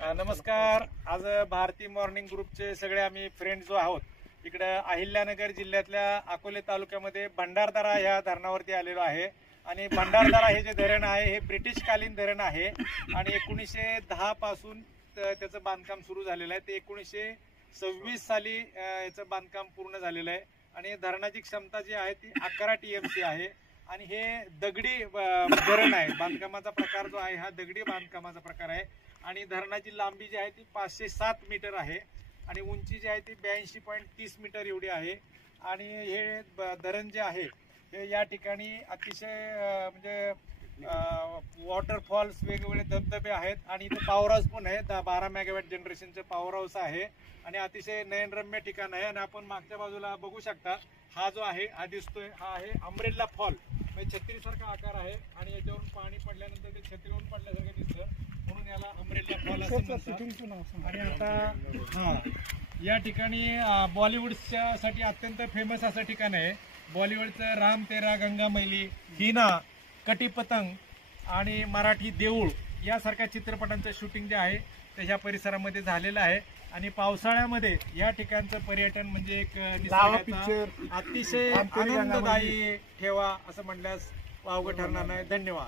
नमस्कार. आज भारती मॉर्निंग ग्रुपचे सगळे आम्ही फ्रेंड जो आहोत इकडे अहिल्यानगर जिल्ह्यातल्या अकोले तालुक्यामध्ये भंडारदरा या धरणावरती आलेलो आहे. आणि भंडारदरा हे जे धरण आहे हे ब्रिटिश कालीन धरण आहे आणि 1910 पासून त्याचं बांधकाम सुरू झालेलं आहे. ते 1926 साली याचं बांधकाम पूर्ण झालेलं आहे. आणि धरणाची क्षमता जी आहे ती 11 TMC आहे. आणि हे दगडी धरण आहे. बांधकामाचा प्रकार जो आहे हा दगडी बांधकामाचा प्रकार आहे. आणि धरणाची लांबी जी आहे ती 507 मीटर आहे आणि उंची जी आहे ती 82.30 मीटर एवढी आहे. आणि हे धरण जे आहे हे या ठिकाणी अतिशय म्हणजे वॉटरफॉल्स वेगवेगळे धबधबे आहेत. आणि इथे पॉवर हाऊस पण आहे. 12 मेगावॅट जनरेशनचं पॉवर हाऊस आहे आणि अतिशय नयनरम्य ठिकाण आहे. आणि आपण मागच्या बाजूला बघू शकता हा जो आहे हा दिसतोय हा आहे अम्ब्रेला फॉल. म्हणजे छत्रीसारखा आकार आहे आणि याच्यावरून पाणी पडल्यानंतर ते छत्रीवरून पडल्यासारखं दिसतं म्हणून याला अम्ब्रेला फॉल असं म्हणतात. आणि आता या ठिकाणी बॉलिवूडच्या साठी अत्यंत फेमस असं ठिकाण आहे. बॉलिवूडचं राम तेरा गंगा मैली, हिना, कटी पतंग आणि मराठी देऊळ यासारख्या चित्रपटांचं शूटिंग जे आहे ते ह्या परिसरामध्ये झालेलं आहे. आणि पावसाळ्यामध्ये या ठिकाणचं पर्यटन म्हणजे एक निसर्गाचा अतिशय आनंददायी ठेवा असं म्हणल्यास वावगं ठरणार नाही. धन्यवाद.